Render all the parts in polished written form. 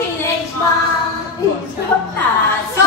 teenage mom. So,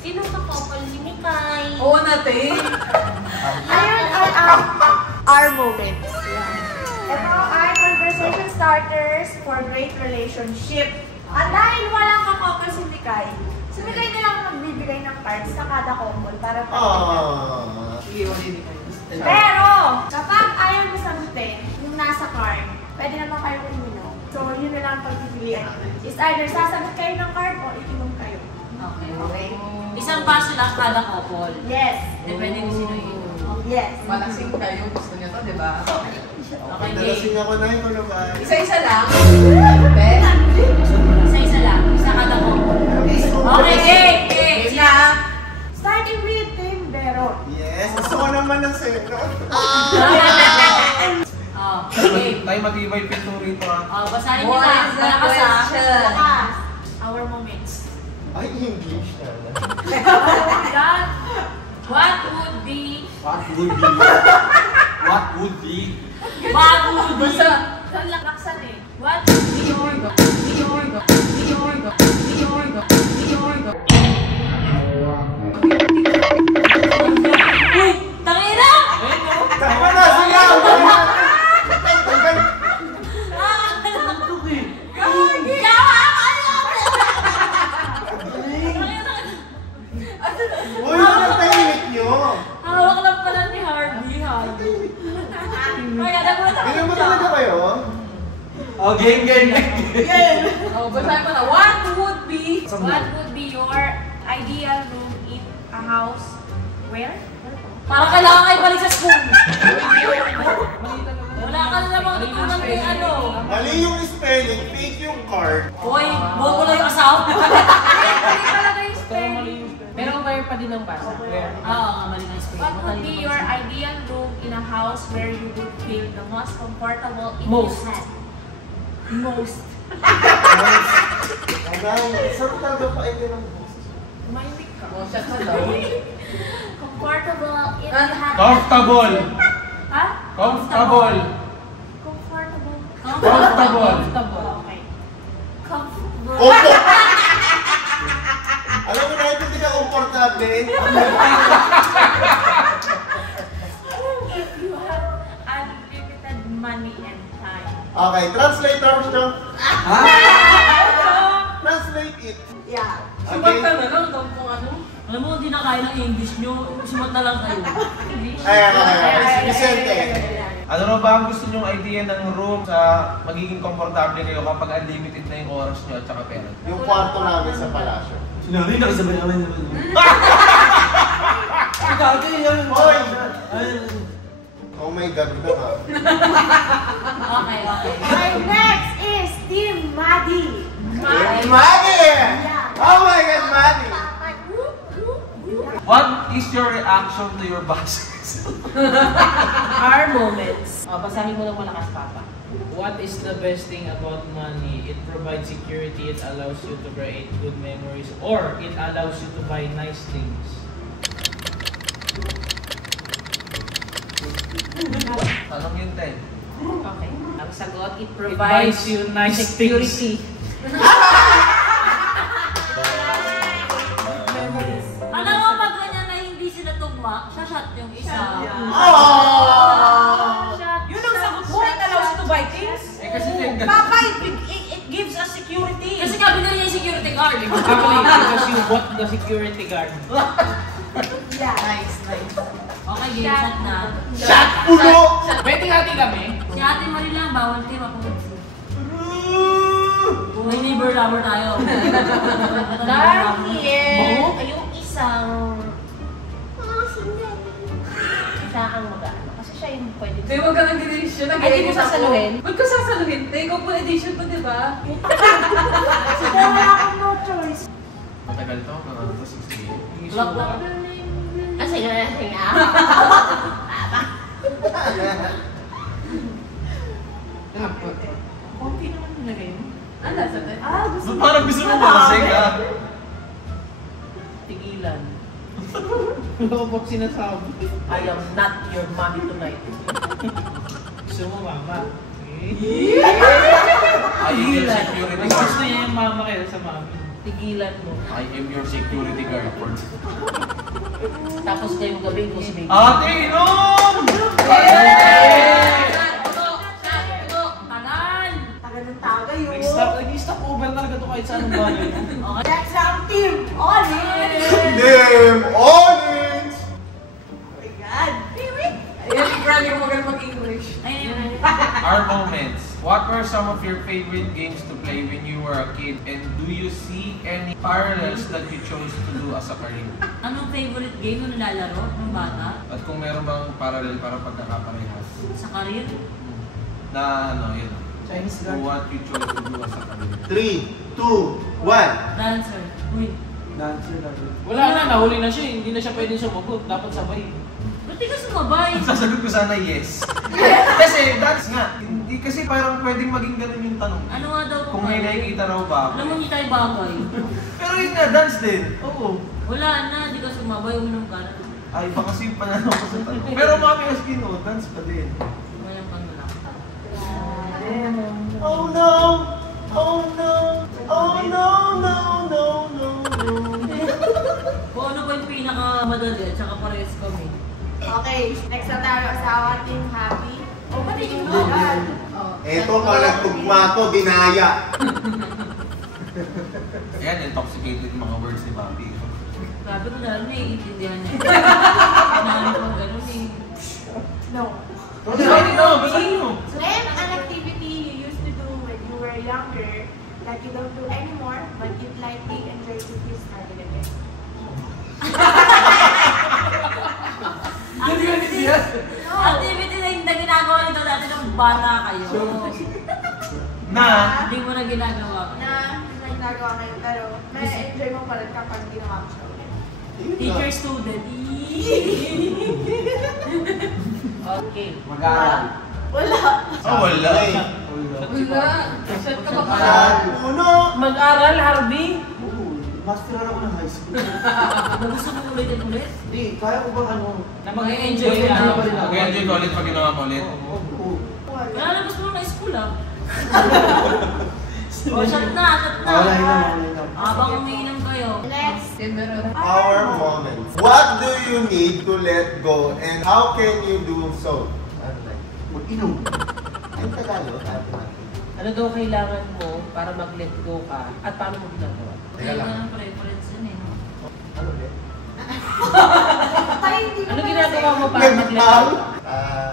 sino sa couple si Mikay? Oo natin. Ayun ay our moments. Ito ay conversation starters for great relationship. At dahil walang ka-couple si Mikay na lang magbibigay ng cards sa kada couple para pero, kapag ayaw mo sagutin yung nasa card, pwede naman kayo uminom. So, yun na lang ang pagpipilian. Is either sasagot kayo ng card o iinom kayo. Okay. Isang baso lang kada couple. Yes. Depende kung sino yun. Yes. Malasing kayo. Gusto niya to, di ba? Okay, Nalasing ako na ito naman. Isa-isa lang. Isa-isa lang. Isa kada couple. Okay, game! Game na. Starting with Team Bero. Yes, gusto ko naman ng seno. Okay. Tayo matibay pinto rito ah. Basahin niyo What na. is the Malakas question? ah. Our moments. Ay, English na. God, what would be... What would be? What would be? What would be... Basta. Laksan eh. What would be your... Uy! Tangina! Tama na, sige! Uy, ano tahimik nyo? Hawak lang pala ni Harvey. Kaya nagulat ako. Ganyan mo talaga kayo? Oh, game. Basahin mo na. What would be? What would be your ideal room in a house? Where? Parang kailangan kayo balik sa school. Wala ka na namang itunan kay ano. Mali yung spelling, fake yung card. Hoy, bobo na yung asawa. Pero where pa din ang basa? Where? Oo, nga mali na spelling. What would be your ideal room in a house where you would feel the most comfortable if Most. you had? Most. Saan talaga pa ito ng boss? Umahimik ka. Oh, siya sa daw. Comfortable if you had... Comfortable. Ha? Comfortable. Comfortable. Comfortable. Okay. Comfortable. Opo! Alam mo na ito, hindi ka komportable. If you have unlimited money and time. Okay, translate Armstrong. Translate it. Yeah. Sumat ka na lang kung ano. Alam mo, hindi na kaya ng English nyo. Sumat na lang kayo. Ay, Vicente. Ano na ba ang gusto nyong idea ng room sa magiging komportable kayo kapag unlimited na yung oras nyo at saka pera? Yung kwarto namin sa palasyo. Sinari, nakasabay namin naman. Hoy! Oh my God, na ka. Okay. Okay, next is Team Maddie. Maddie! Oh my God, Maddie! What is your reaction to your bosses? Our moments. Basahin mo lang malakas, Papa. What is the best thing about money? It provides security, it allows you to create good memories, or it allows you to buy nice things. Tanong yun, Tay. Okay. Ang sagot, it It provides buys you nice security. things. Alam mo, pag ganyan na hindi sila tugma, shot yung isa. Yun ang sagot mo. It allows you to buy things. Eh kasi yung Papa, it gives us security. Kasi gabi na niya yung security guard. Actually, because you bought the security guard. Nice. Okay, game shot na. Shot ulo! Betting hati kami. Si Ate Marie lang, bawal team ako. May neighbor lover tayo. Dahil yung isang siya ang mag-ano. Kasi siya yung pwede. Hindi, wag ka nang decision. Ay, di mo sasaluhin? Ba't ko sasaluhin? Ikaw po edition ko, di ba? Sige, wala akong no choice. matagal to, mga 68. Lock na. Sige na. Konti naman nilagay mo. Ano, sabi? Gusto mo. Parang gusto mo malasig ah. Tigilan. Ano ba sinasabi? I am not your mommy tonight. Gusto mo mama? I am your security Mas gusto guard. niya yung mama kayo sa mami. Tigilan mo. I am your security guard. Tapos ngayong gabi ko si baby. Ate, inom! Nag-stop over talaga to kahit saan ang bagay. That's our team. Olin! Name Onyx! Oh my God. Ayun, probably ko magaling mag-English. Our moments. What were some of your favorite games to play when you were a kid? And do you see any parallels that you chose to do as a career? Anong favorite game mo nilalaro ng bata? At kung meron bang parallel para pagkakaparehas? Sa career? Na ano, yun. Chinese To what you chose to do as a career. 3, 2, 1. Dancer. Uy. Wala na, nahuli na siya. Hindi na siya pwedeng sumagot. Dapat sabay. Ba't di ka sumabay? Sasagot ko sana yes. Kasi dance nga. Hindi kasi parang pwedeng maging ganun yung tanong. Ano nga daw Kung may nakikita raw ba ako. Alam mo, hindi tayo bagay. Pero yun nga, dance din. Oo. Wala na, di ka sumabay, uminom ka na. Ay, baka kasi pananaw ko sa tanong. Pero mami, maski no, dance pa din. Umayang ka na lang. Oh no! Oh no! Oh no, no, no, no, no. Kung ano ba yung pinakamadali at saka parehas kami. Okay, next na tayo sa ating happy. Oh, pati yung God. Eto, pag nagtugma to, binaya. Yan, intoxicated yung mga words ni Papi. Sabi ko na, naiintindihan niya. Kailangan ko gano'n eh. No. Sorry, no, bigay mo. Name an activity you used to do when you were younger that you don't do anymore, but you'd likely enjoy if you started again. Activity na ginagawa nito dati nung bata kayo. Na? Hindi mo na ginagawa. Na hindi na ginagawa ngayon, pero may enjoy mo pa rin kapag ginawa mo siya ulit. Teacher, student. Okay. Mag-aaral. Wala. Oh, wala. Wala. Shot ka ba pa? Uno! Mag-aral, Harvey. Master ako ng high school. Gusto mo ulitin ulit? Hindi, kaya ko bang ano? Na mag-enjoy Mag-enjoy ka. ka. Mag-enjoy ko ulit pag ginawa mo ulit. Wala na gusto mo na school ah. O, shot na. Wala na. Habang umiinom kayo. Next. Meron. Our moments. What do you need to let go and how can you do so? Mag-inom. Ang Tagalog, Ano daw kailangan mo para mag-let go ka at paano mo ginagawa? Kaya wala ng preference yun eh. No? Ano ulit? Tayo hindi ko Ano pa ginagawa mo para Nag-out? mag-let go?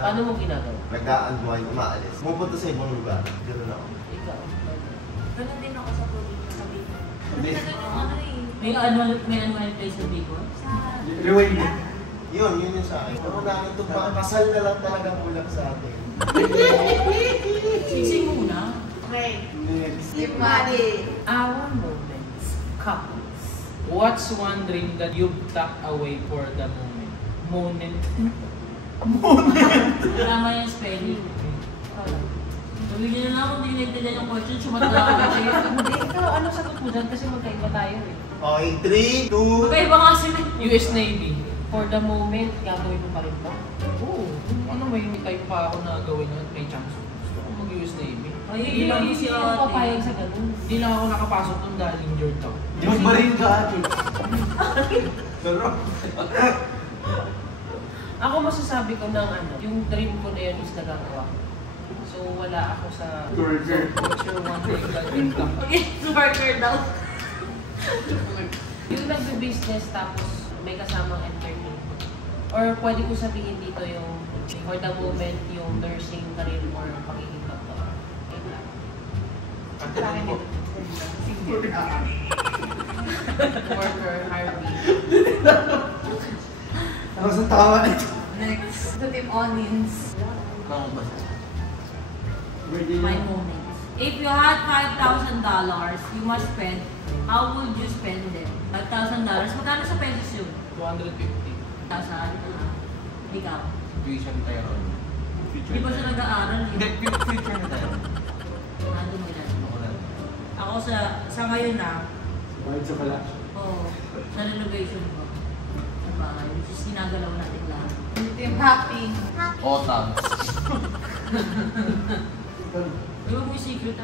Paano mo ginagawa? Nag-aanduay, umaalis. Pupunta sa ibang lugar. Ganun ako. Ikaw. Ganun din ako sa probinsya sa Bicol. Hindi. Ano eh. May annual place sa Bicol? Rewind. Yun yung sa akin. Kung namin ito, kasal na lang talaga kulang sa atin. Sising muna. Okay. Next. Steve Madi. Our moments. Couples. What's one dream that you've tucked away for the moment? Tama yung spelling. Sabi niyo na lang kung hindi naintindihan yung question, sumatla ako kayo. Hindi, ikaw, ano sagot mo dyan? Kasi magkaiba tayo eh. Okay, 3, 2, Magkaiba nga sila. US Navy. For the moment, gagawin mo pa rin ba? Oo. Ano may time pa ako na gawin yun at may chance. Gusto ko mag-US Navy. Ay, Hindi lang si ako ate. papayag sa ganun. Hindi lang ako nakapasok nung dahil injured ako. di magbarin ka ate. Sarap. Ako masasabi ko ng ano, yung dream ko na yun is nagagawa. So wala ako sa Burger. future one day gagawin ka. Okay, worker daw. Yung nagbe-business tapos may kasamang entertainment. Or pwede ko sabihin dito yung for the moment yung nursing career or pagiging doktor. Ayun lang. Worker, Harvey. Ano sa tawa nito? Next, to Team Onions. My moment. If you had $5,000 you must spend, how would you spend it? $5,000? Magkano sa pesos yun? 250. 1,000? Ikaw? Tuition tayo. Hindi ba siya nag-aaral? Hindi, future na tayo. Nandun mo yan. Ako na. Ako sa ngayon Bayad sa pala. oo, sa renovation ko. Sa bahay. Which is ginagalaw natin lahat. Team Happy. Otang. Iwan mo yung secret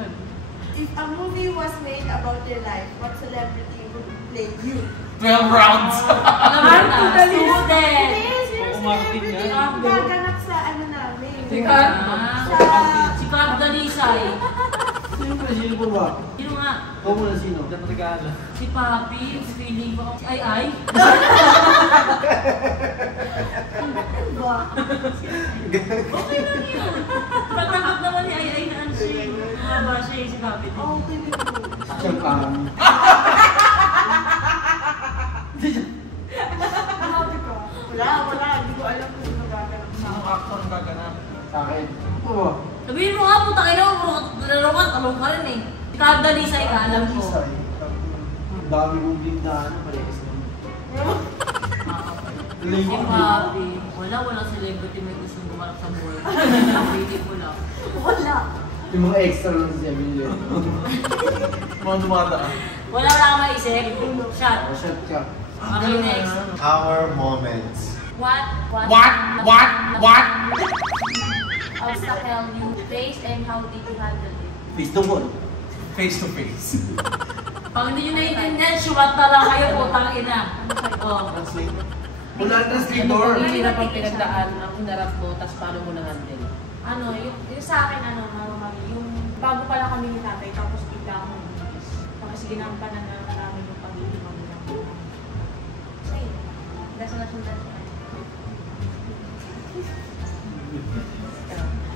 If a movie was made about your life, what celebrity would play you? 12 rounds! Alam mo na, student! Yes, you're a Martin celebrity. yan. Gaganap sa ano namin. Si Carl Dalisay. Sino presidente po ba? Sino nga? Ikaw muna sino? Dapat nag-aaral. Si Papi. Feeling ko. Si Ay. Okay lang yun. Pagtanggap naman ni Ay na ano siya. Mababa siya si Papi. Okay, Siya kami. Happy ka? Wala. Hindi ko alam kung sino gaganap sa Anong actor ang gaganap? Sa akin. Ito ba? Sabihin mo nga, puta kayo laro ka, talong ka rin eh. Si Carl Dalisay ka, alam ko. Ang dami mong bling na ano, parehas naman. Si Papi. Wala celebrity may gustong gumarap sa buhay. Pili ko lang. Wala. Yung mga extra lang sa 7-Eleven. Mga dumadaan. Wala kang maisip. Shot. Shot ka. Okay, next. Our moments. What? Obstacle you faced and how did you handle it? Face to wall. Face to face. Pag hindi nyo naiintindihan, sumat na lang kayo, putang ina. Oh. Wala ang translator. Ang hirap ang pinagdaan, ang hinarap mo, tapos paano mo na-handle? Ano, yung sa akin, yung bago pala kami ni tatay, tapos bigla akong buntis. Tapos ginampanan na namin yung pag-ibig kami ng so yun, dasal.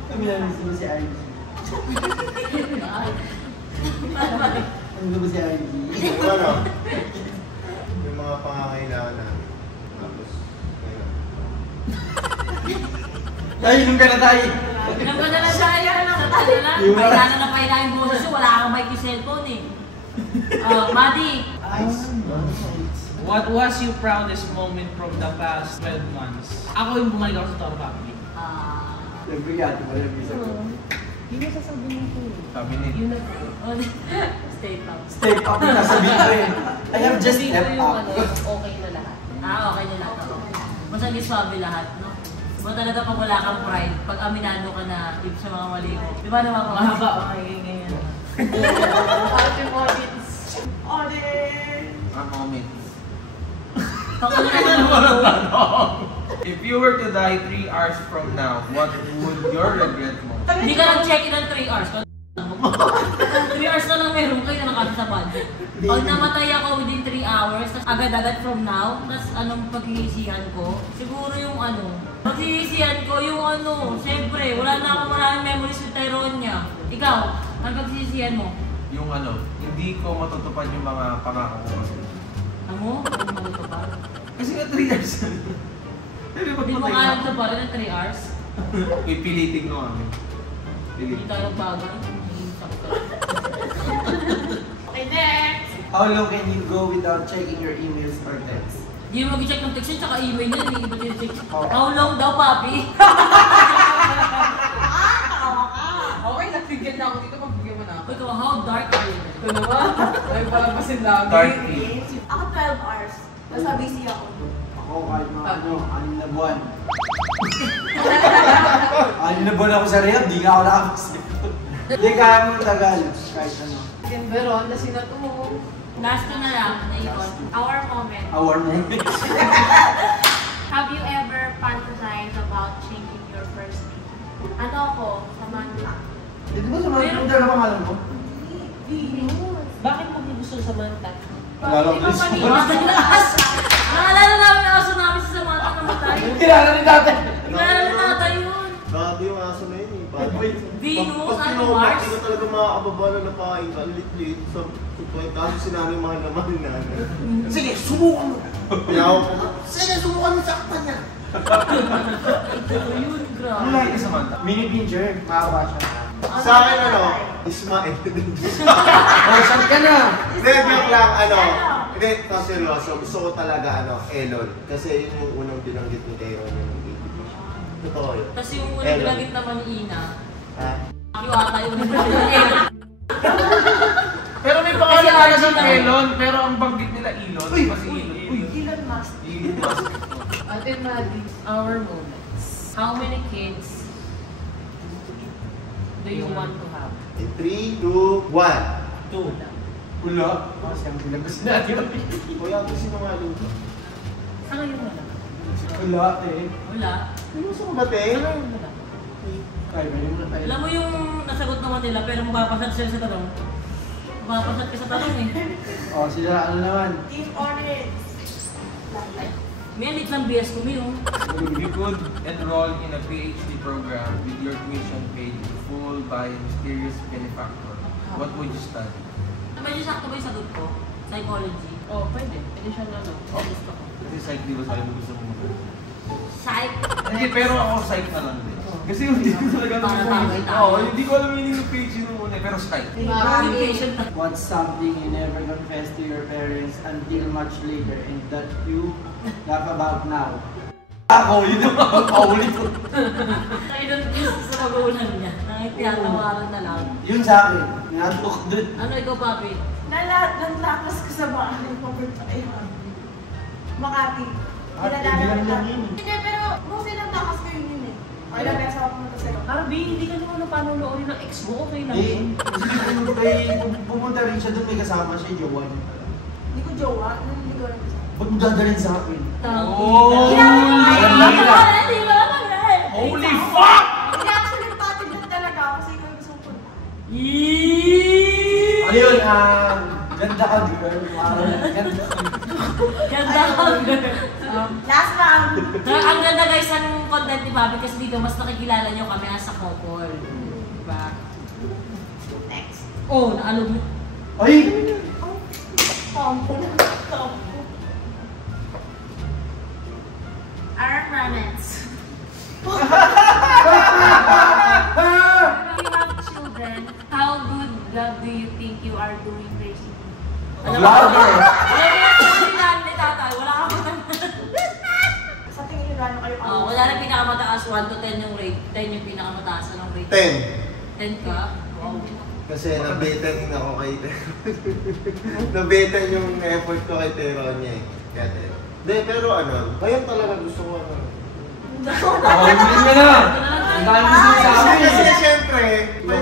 Kami namin sino si IG. Ano ba si IG? Yung ano? Yung mga pangangailangan namin. Tapos, ayun. Ay, nung ka na tayo. Nagpadala siya yan. Sa tala. Pailala na pailala yung boses yun. Wala kang mic yung cellphone eh. Madi. What was your proudest moment from the past 12 months? Ako yung bumalik ako sa Toro Family. Siyempre yati, wala yung isa ko. Hindi mo sasabihin ko. Sabi ni. Yun na Stay up. Step up na sabihin ko eh. I have just Sabihin step ko yung up. okay na lahat. Okay na lahat ako. Basta giswabe lahat, no? Diba talaga pag wala kang pride, pag aminado ka na dito sa mga mali mo. Di ba naman mga Mahaba okay ngayon. Team Audience. Audience. Our moments. If you were to die 3 hours from now, what would your regret mo? Hindi ka nag-check in ng 3 hours. 3 hours na lang meron kayo na nakasya sa budget. Pag namatay ako within 3 hours, tas agad-agad from now, tas anong paghihisihan ko? Siguro yung paghihisihan ko yung siyempre, wala na akong maraming memories with Tyronia. Ikaw, ano paghihisihan mo? Yung hindi ko matutupad yung mga pangako ko. Ano? Ano mo ito pa? Kasi nga 3 hours. Hindi Hindi mo kaya ito pa rin ng 3 hours? Pipilitin ko kami. Hindi Pilitin. tayo bagay. Okay, next. How long can you go without checking your emails or texts? Hindi mo mag-check ng text yun, tsaka email yun, hindi ba check? Oo. How long daw, papi? Tawa ka. Okay, nag-figure Bigyan na ako dito, pagbigyan mo na ako. Ikaw, how dark are you? Ito naman. Ay, palampasin lagi. Dark tea. Ako 12 hours. Basta busy ako. Ako kahit mga ano, 6 na buwan. 6 na buwan ako sa rehab, di nga ako nakakasip. Hindi kaya mo tagal, kahit ano. Pero, lasing na to. Last ko na lang, naikot. Our moment. Our moments. Have you ever fantasized about changing your first name? Ano ako? Samantha. Di ba sa mga punta na pangalan mo? Bakit mo gusto Samantha? Alala ko Mas naglakas. Naalala namin ang aso namin sa Samantha namatay. Kilala ni tatay. Kilala ni tatay yun. Grabe yung aso na yun eh. Venus, Pag ano, kinuha, Mars? hindi ka talaga makakababa na nakain ka. Lit-lit sa point. Kaso sinanay mahal na mahal na. Sige, subukan mo. Pinawa ko. Sige, subukan mo saktan niya. Ito yun, Ano grabe. lang ito, Samantha? Mini pincher, makawa siya. Sa akin ano, Ismael. Oh, saan ka na? Hindi, joke lang, ano. Hindi, ito seryoso. Gusto ko talaga, ano, Elon. Kasi yun yung unang binanggit ni Teo ng ATP. Totoo yun. Tapos yung unang bilagit naman ni Ina, Ha? yung ata yung unang bilagit. Pero may pangalan na sa Elon, pero ang banggit nila Elon. Uy! Kasi Elon. Uy! Elon Musk. Elon Musk. Ate Maddie. Our moments. How many kids do you want to have? In 3, 2, 1. Wala. Kasi ang pinagkas natin. Kuya, ako sinungaling ko. Sa ngayon wala. Wala eh. Wala. Gusto ko ba, Te? Sa ngayon wala. Kaya ba yun na tayo? Alam mo yung nasagot naman nila pero mapapasad sila sa tanong. Mapapasad ka sa tanong eh. Oh, sila ano naman? Team Orange. May alit lang BS ko yung. If you could enroll in a PhD program with your tuition paid in full by a mysterious benefactor, what would you study? Medyo sakto ba yung sagot ko? Psychology. Oh, pwede. Pwede siya na ano. Gusto ko. Kasi psych, di ba sabi mo gusto mo? Psych. Hindi, pero ako psych na lang din. Kasi hindi ko talaga alam Para yung bagay tayo. Oo, hindi ko alam yung meaning ng PhD nung una, pero psych. Yung patient na. What's something you never confessed to your parents until much later and that you laugh about now? Ako, yun naman. Paulit ko. I don't use sa magulang niya. Nakitiyatawaran na lang. Yun sa akin. Nato ko dun. Ano ikaw, Papi? Nalakas ko sa bahay. Papunta ayun. Makati. Bilang lang yun. Hindi, pero mostly lang takas ko yun eh. Ay, lang sa ako pumunta sa'yo. Arby, hindi ka naman panunuorin ng ex mo. Okay lang Eh, yun. pumunta rin siya doon, may kasama siya, Jowan. Hindi ko jowa. Hindi ko alam sa Ba't mo dadalhin sa akin? Oh! Hindi ba naman eh? Holy fuck! Hindi, actually, pati doon talaga ako kasi ikaw yung gusto ko punta. Ayun, ganda ka, girl. Ganda ka. Ganda ka, girl. Last round. Ang ganda guys ng content ni Papi kasi dito mas nakikilala nyo kami as a couple. Diba? Next. Oh, naalog mo. Ay! Tompo. Our romance. When you have children, how good love do you think you are doing raising? Louder! Ni tatay, wala ka Sa tingin nyo gano'n kayo Oh, wala na pinakamataas, 1 to 10 yung rate. 10 yung pinakamataas ng rate. 10. 10 ka? Wow. Kasi nabetan ako kay Tero. Nabetan yung effort ko kay Tero niya eh. Kaya Tero. Hindi, pero ano, ngayon talaga gusto ko ano. Oh, hindi mo na! Ang dami mo sinasabi Kasi eh. siyempre, iba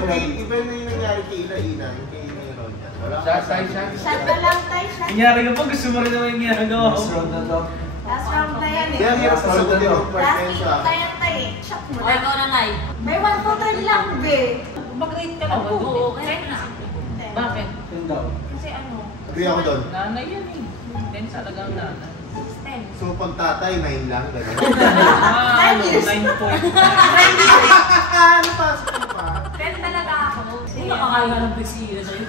na yung nangyari kay Ina, yung kay Tero niya. Wala Siya, siya. Shot na lang tayo, shot. Kunyari ka pa, gusto mo rin naman yung ginagawa ko. Next round na to. Last round na yan eh. Kaya hirap sa sagutin yung part Last na yun game sa tayo tayo eh. Shot mo O, na. ikaw na, Nay. May 1, 2, 3 lang, be. Mag-rate ka lang. Oo, kaya na. Bakit? Yun daw. Kasi ano, Agree ako doon. Nanay yan eh. Then talagang nanay. 10. So pag tatay, 9 lang, gano'n. Ah, 9 point. Ano pa? Ano pa? 10 talaga ako. Hindi nakakain ka ng bigsi na sa'yo.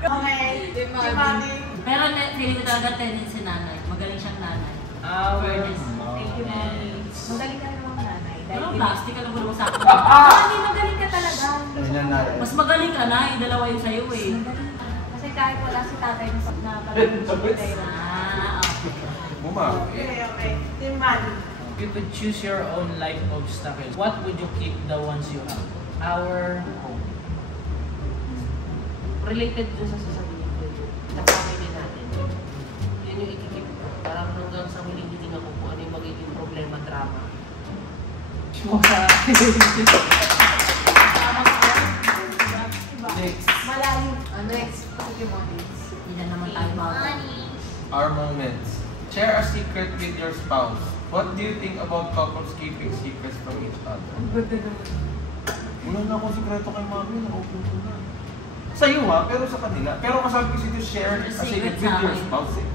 Okay. Si Mami. Pero feeling ko talaga tendency nanay. Magaling siyang nanay. Awareness. Thank you, Mommy. Magaling ka naman nanay. Pero plastic ka lang mo sa akin. Hindi magaling ka talaga. Ayun na. Mas magaling ka na, yung dalawa yung sa'yo eh. Kasi kahit wala si tatay na palagi siya tayo na. Ah, okay. Bumaki. Okay, okay. Si Mami. If you could choose your own life obstacle, what would you keep the ones you have? Our home. Related dun sa sasabihin ko yun. Sa family natin. Yun yung ikikip ko. Parang hanggang sa huling hindi na kung ano yung magiging problema, drama. Next. Malalim. Next, Pokemon. Hindi na naman tayo mga. Our moments. Share a secret with your spouse. What do you think about couples keeping secrets from each other? Wala na akong sikreto kay mami, na-open ko na. Sa'yo ha, pero sa kanila. Pero masabi ko to share a secret with your spouse eh.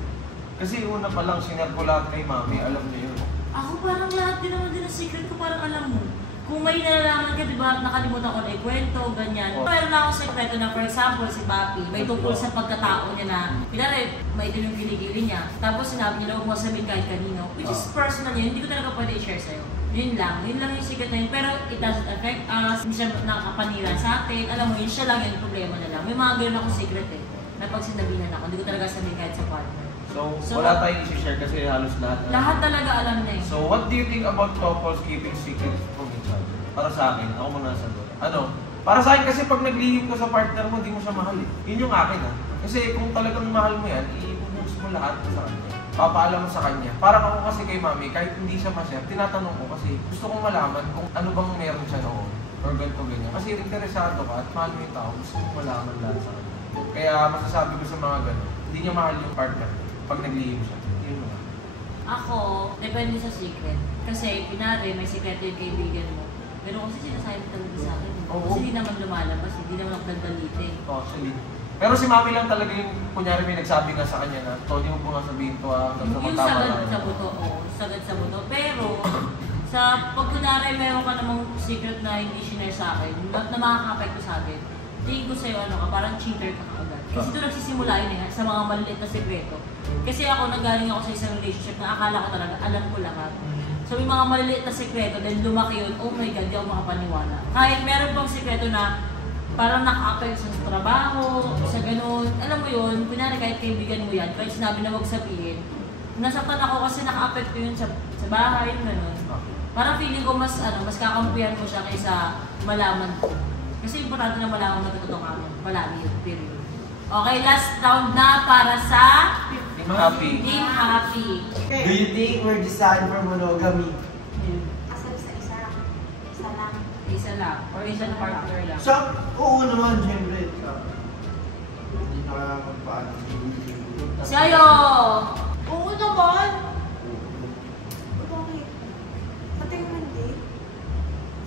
Kasi una pa lang, sinare ko lahat kay mami, alam niyo yun. Ako parang lahat din naman din ang secret ko, parang alam mo. Kung may nalalaman ka, di ba, nakalimutan ko na ikwento, ganyan. Meron lang akong sekreto na, for example, si Papi, may tungkol sa pagkatao niya na, pinari, may din yung kiligili niya. Tapos sinabi niya, huwag mo sabihin kahit kanino, which is personal yun, hindi ko talaga pwede i-share sa'yo. Yun lang yung secret na yun. Pero it doesn't affect us, hindi siya nakapanira sa atin. Alam mo, yun siya lang yung problema na lang. May mga gano'n akong secret eh, na pag sinabihan ako, hindi ko talaga sabihin kahit sa partner. So wala tayong isi-share kasi halos lahat. Lahat talaga alam na eh. So what do you think about couples keeping secrets from each other? Para sa akin, ako muna sagot. Ano? Para sa akin kasi pag naglihim ka sa partner mo, hindi mo siya mahal eh. Yun yung akin ah. Kasi kung talagang mahal mo yan, i-boost mo lahat sa kanya. Papaalam mo sa kanya. Parang ako kasi kay mami, kahit hindi siya ma-share, tinatanong ko kasi gusto kong malaman kung ano bang meron siya noon. Or ganito ganyan. Kasi interesado ka at mahal mo yung tao, gusto kong malaman lahat sa kanya. Kaya masasabi ko sa mga gano'n, hindi niya mahal yung partner pag naglihim siya. Yun mo. Ako, depende sa secret. Kasi, pinari, may secret yung kaibigan mo. Pero kasi sinasabi talaga sa akin. Oo. Kasi hindi naman lumalabas, hindi naman ako nagdalitin. Actually. Pero si mami lang talaga yung, kunyari may nagsabi nga sa kanya na, Tony, mo po nga sabihin to ah, hanggang sa Yung matama sagad lang. sa buto, oo. Sagad sa buto. Pero, sa pag kunwari meron ka namang secret na hindi sinare sa akin, na makaka-apekto sa akin, tingin ko sa'yo, ano ka, parang cheater ka agad. Kasi doon nagsisimula yun eh, sa mga maliliit na sekreto. Kasi ako, nanggaling ako sa isang relationship na akala ko talaga, alam ko lahat. So may mga maliliit na sekreto, then lumaki yun, oh my God, di ako makapaniwala. Kahit meron pang sekreto na parang naka-apekto sa trabaho, sa ganun. Alam mo yun, kunyari kahit kaibigan mo yan, kahit sinabi na huwag sabihin, nasaktan ako kasi naka-apekto yun sa bahay, ganun. Parang feeling ko mas kakampihan ko siya kaysa malaman ko. Kasi importante na malaman mo natututukan mo. Malami yun, period. Okay, last round na para sa Team Happy. Team Happy. Do you think we're designed for monogamy? Asal sa isa. Isa lang. Isa lang. Or isang partner lang. Oo naman, syempre. Hindi na magpaano. Sa'yo! Oo naman. Bakit? Pati yung hindi.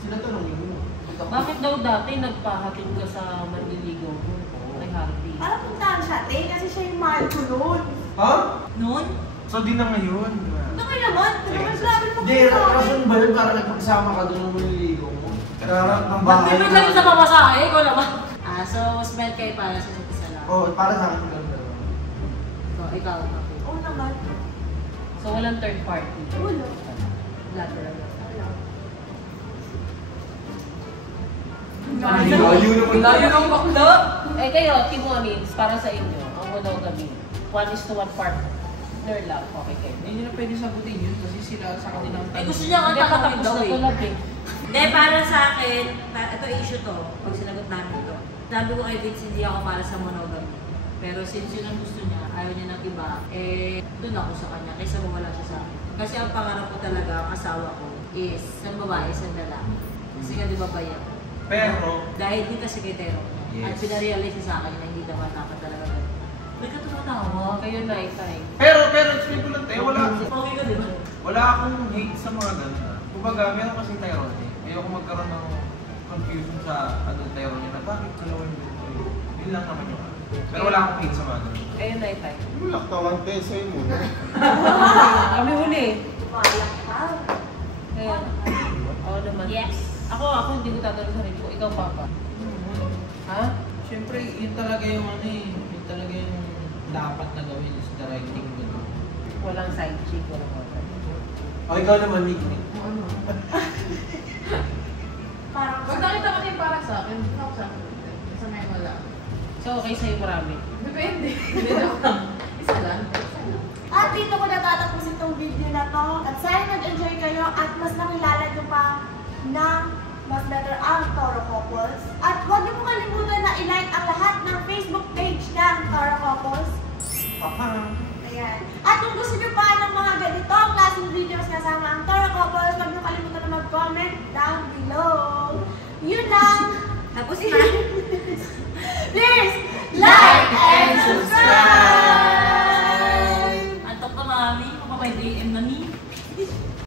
Sila tanongin mo. Bakit daw dati nagpahatid ka sa manliligaw mo? Kay Harvey. Parang puntahan siya, kasi siya yung mahal ko noon. Ha? Noon? So di na ngayon. Okay naman, naman sabi mo Hindi, rason ba yun para nagpagsama ka doon ng maliligo mo? Karap ng bahay. Magpipit lang yung sa pamasahe, ikaw naman. So, spend kayo para sa isa't isa lang. Oo, para sa akin yung ganda. So, ikaw. Oo naman. So walang third party. Wala. Wala talaga. Layo ng bakla. Eh kayo, Team Monins, para sa inyo, ang monogamy, 1:1 partner lang. Okay kayo. Hindi nila pwede sagutin yun kasi sila sa kanilang Eh, gusto niya Hindi, nga takapin patapos daw na eh. tulad eh. Hindi, para sa akin, ito issue to, pag sinagot namin ito. Sabi ko kay Vince, hindi ako para sa monogamy. Pero since yun ang gusto niya, ayaw niya ng iba, eh, doon ako sa kanya, kaysa mawala siya sa akin. Kasi ang pangarap ko talaga, ang asawa ko, is isang babae, isang lalaki. Kasi nga di ba bayan? Pero, Dahil di kasi kay Tero. Yes. At pinarealize niya sa akin na hindi naman dapat talaga ganun. May ka tumatawa. Kayo na itay. pero, explain ko lang tayo, Okay ka, di ba? wala akong hate sa mga ganun. Kumbaga, meron kasing Tyrone eh. Ayoko magkaroon ng confusion sa Tyrone niya na bakit dalawa yung ganito eh. Yun lang naman yung pero wala akong hate sa mga ganun. Kayo na itay. Laktawan peso yun muna. Kami huli. Balak ka. Kayo. Oo naman. Yes. Ako hindi ko tatanong sa rin ko. Ikaw, Papa. Ha? Siyempre, yun talaga yung yun talaga yung dapat na gawin is the right thing to do. Walang side chick, walang mga. O ikaw naman, Miki. Parang Pag nakita ko yung parang sa akin, hindi ako sa akin. Sa may wala. So, okay sa'yo marami. Depende. Hindi ako lang. Isa lang. At dito ko natatapos itong video na to. At sana nag-enjoy kayo at mas nakilala nyo pa ng mas better ang Toro Couples. At huwag niyo po kalimutan na i-like ang lahat ng Facebook page ng Toro Couples. Ayan. At kung gusto niyo pa ng mga ganitong klaseng videos kasama ang Toro Couples, huwag niyo kalimutan na mag-comment down below. Yun lang. Tapos na. Please, like,